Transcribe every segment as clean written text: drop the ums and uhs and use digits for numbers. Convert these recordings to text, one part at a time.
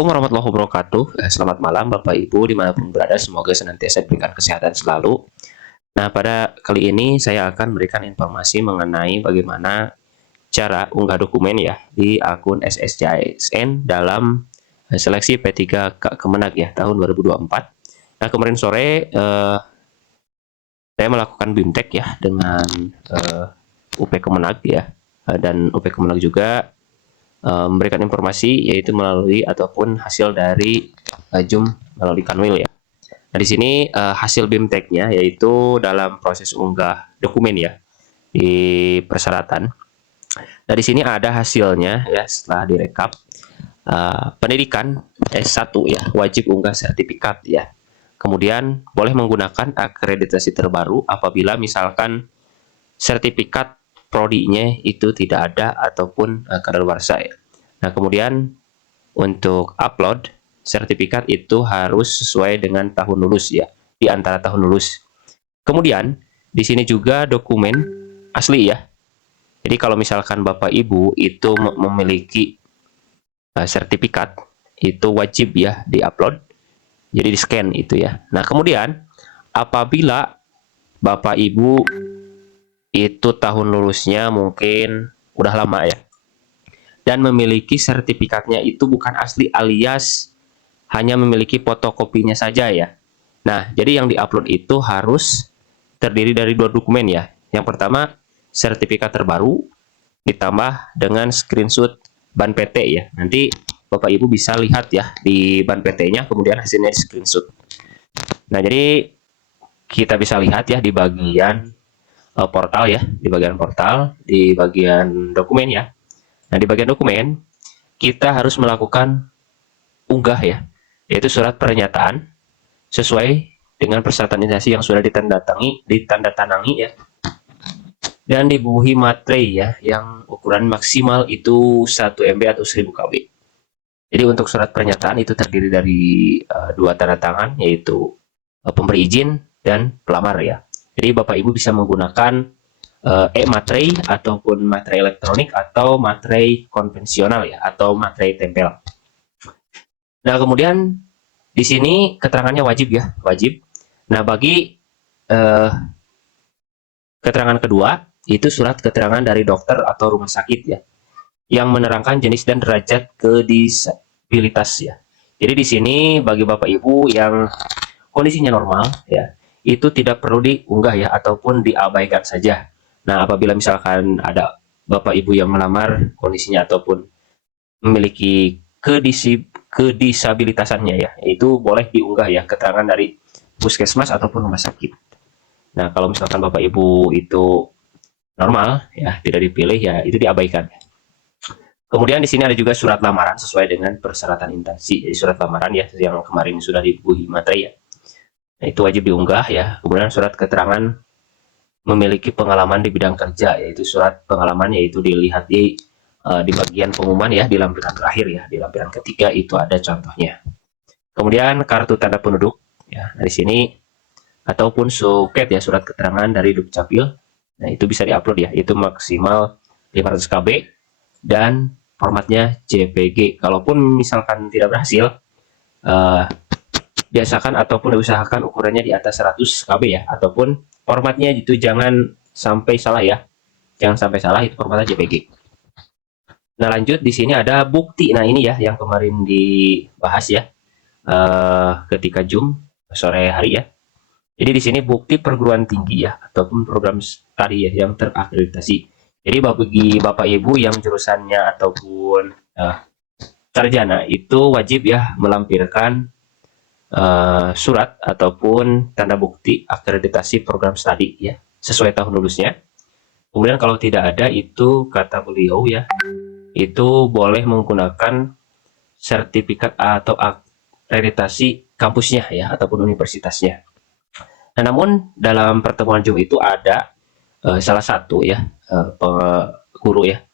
Assalamualaikum warahmatullahi wabarakatuh. Selamat malam Bapak Ibu dimanapun berada, semoga senantiasa diberikan kesehatan selalu. Nah, pada kali ini saya akan memberikan informasi mengenai bagaimana cara unggah dokumen ya di akun SSCISN dalam seleksi P3 Kemenag ya tahun 2024. Nah, kemarin sore saya melakukan BIMTEK ya dengan UP Kemenag ya, dan UP Kemenag juga memberikan informasi yaitu melalui ataupun hasil dari Zoom melalui Kanwil ya. Nah, di sini hasil BIMTEK-nya yaitu dalam proses unggah dokumen ya di persyaratan. Nah, di sini ada hasilnya ya setelah direkap. Pendidikan S1 ya, wajib unggah sertifikat ya. Kemudian boleh menggunakan akreditasi terbaru apabila misalkan sertifikat prodinya itu tidak ada ataupun kadaluarsa ya. Nah, kemudian untuk upload sertifikat itu harus sesuai dengan tahun lulus ya, di antara tahun lulus. Kemudian di sini juga dokumen asli ya. Jadi kalau misalkan Bapak Ibu itu memiliki sertifikat itu wajib ya di-upload. Jadi di-scan itu ya. Nah, kemudian apabila Bapak Ibu itu tahun lulusnya mungkin udah lama ya, dan memiliki sertifikatnya itu bukan asli alias hanya memiliki fotokopinya saja ya. Nah, jadi yang diupload itu harus terdiri dari 2 dokumen ya. Yang pertama, sertifikat terbaru ditambah dengan screenshot ban PT ya. Nanti Bapak Ibu bisa lihat ya di ban PT-nya, kemudian hasilnya di screenshot. Nah, jadi kita bisa lihat ya di bagian portal ya, di bagian dokumen ya. Nah, di bagian dokumen kita harus melakukan unggah ya, yaitu surat pernyataan sesuai dengan persyaratan instansi yang sudah ditandatangani ya, dan dibubuhi materai ya, yang ukuran maksimal itu 1 MB atau 1000 KB. Jadi untuk surat pernyataan itu terdiri dari 2 tanda tangan, yaitu pemberi izin dan pelamar ya. Jadi Bapak Ibu bisa menggunakan e-materai ataupun materai elektronik atau materai konvensional ya, atau materai tempel. Nah, kemudian di sini keterangannya wajib ya, wajib. Nah, bagi keterangan kedua itu surat keterangan dari dokter atau rumah sakit ya, yang menerangkan jenis dan derajat kedisabilitas ya. Jadi di sini bagi Bapak Ibu yang kondisinya normal ya, itu tidak perlu diunggah ya, ataupun diabaikan saja. Nah, apabila misalkan ada Bapak Ibu yang melamar kondisinya ataupun memiliki kedisabilitasannya ya, itu boleh diunggah ya keterangan dari puskesmas ataupun rumah sakit. Nah, kalau misalkan Bapak Ibu itu normal ya, tidak dipilih ya, itu diabaikan. Kemudian di sini ada juga surat lamaran sesuai dengan persyaratan instansi. Jadi surat lamaran ya yang kemarin sudah dibubuhi materi ya. Nah, itu wajib diunggah ya. Kemudian surat keterangan memiliki pengalaman di bidang kerja, yaitu surat pengalaman yaitu dilihat di bagian pengumuman ya, di lampiran terakhir ya, di lampiran ketiga itu ada contohnya. Kemudian kartu tanda penduduk ya, dari sini ataupun suket ya, surat keterangan dari Dukcapil. Nah, itu bisa diupload ya, itu maksimal 500 KB dan formatnya JPG. Kalaupun misalkan tidak berhasil, biasakan ataupun diusahakan ukurannya di atas 100 KB ya, ataupun formatnya itu jangan sampai salah ya, jangan sampai salah, itu formatnya JPG. Nah, lanjut di sini ada bukti. Nah, ini ya yang kemarin dibahas ya ketika Zoom sore hari ya. Jadi di sini bukti perguruan tinggi ya, ataupun program studi ya yang terakreditasi. Jadi bagi Bapak Ibu yang jurusannya ataupun sarjana itu wajib ya melampirkan surat ataupun tanda bukti akreditasi program studi ya, sesuai tahun lulusnya. Kemudian kalau tidak ada, itu kata beliau ya, itu boleh menggunakan sertifikat atau akreditasi kampusnya ya, ataupun universitasnya. Nah, namun dalam pertemuan Zoom itu ada salah satu ya guru ya,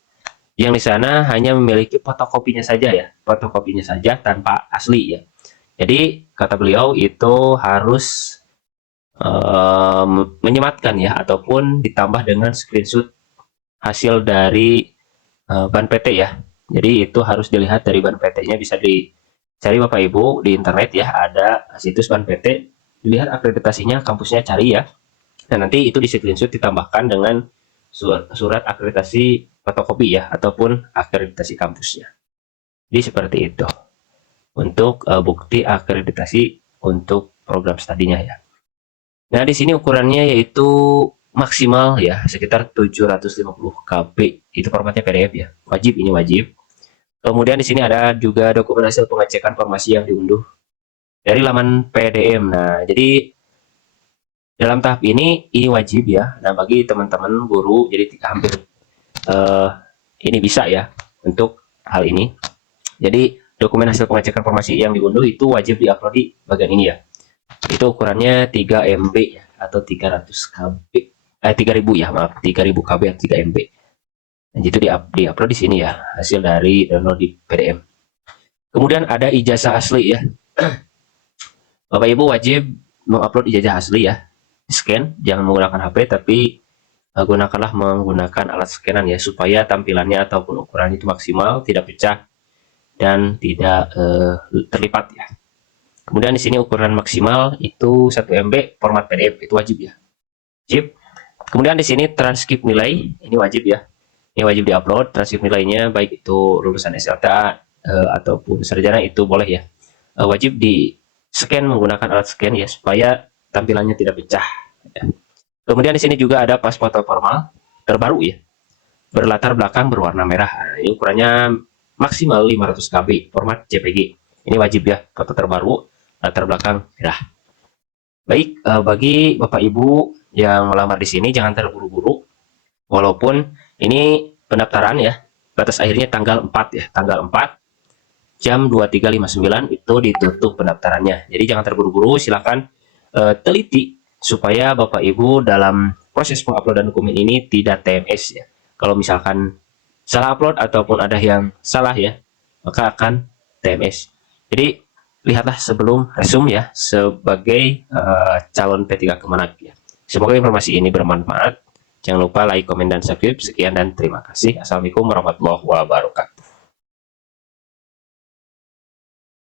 yang di sana hanya memiliki fotokopinya saja ya, fotokopinya saja tanpa asli ya. Jadi kata beliau itu harus menyematkan ya, ataupun ditambah dengan screenshot hasil dari ban PT ya. Jadi itu harus dilihat dari ban PT-nya, bisa Cari Bapak Ibu di internet ya, ada situs BANPT, dilihat akreditasinya, kampusnya, cari ya. Dan nanti itu di screenshot ditambahkan dengan surat akreditasi fotokopi ya, ataupun akreditasi kampusnya. Jadi seperti itu untuk bukti akreditasi untuk program studinya ya. Nah, di sini ukurannya yaitu maksimal ya sekitar 750 KB. Itu formatnya PDF ya. Wajib, ini wajib. Kemudian di sini ada juga dokumen hasil pengecekan formasi yang diunduh dari laman PDM. Nah, jadi dalam tahap ini wajib ya. Nah, bagi teman-teman guru jadi hampir ini bisa ya untuk hal ini. Jadi dokumen hasil pengecekan formasi yang diunduh itu wajib diupload di bagian ini ya. Itu ukurannya 3 MB ya, atau 300 KB. 3000 ya, maaf, 3000 KB atau 3 MB. Dan itu di-upload di sini ya, hasil dari download di PDM. Kemudian ada ijazah asli ya. Bapak Ibu wajib mengupload ijazah asli ya. Scan, jangan menggunakan HP, tapi gunakanlah menggunakan alat scanan ya, supaya tampilannya ataupun ukuran itu maksimal, tidak pecah dan tidak terlipat ya. Kemudian di sini ukuran maksimal itu 1 MB format PDF, itu wajib ya. Wajib. Kemudian di sini transkrip nilai, ini wajib ya. Ini wajib diupload transkrip nilainya, baik itu lulusan SLTA ataupun sarjana, itu boleh ya. Wajib di scan menggunakan alat scan ya, supaya tampilannya tidak pecah. Ya. Kemudian di sini juga ada pas foto formal terbaru ya, berlatar belakang berwarna merah. Nah, ini ukurannya maksimal 500 KB format JPG. Ini wajib ya, foto terbaru latar belakang merah. Baik, bagi Bapak Ibu yang melamar di sini jangan terburu-buru. Walaupun ini pendaftaran ya, batas akhirnya tanggal 4 ya, tanggal 4 jam 23.59 itu ditutup pendaftarannya. Jadi jangan terburu-buru, silakan teliti supaya Bapak Ibu dalam proses penguploadan dokumen ini tidak TMS ya. Kalau misalkan salah upload ataupun ada yang salah ya, maka akan TMS. Jadi lihatlah sebelum resume ya, sebagai calon P3 Kemenag ya. Semoga informasi ini bermanfaat. Jangan lupa like, komen, dan subscribe. Sekian dan terima kasih. Assalamualaikum warahmatullahi wabarakatuh.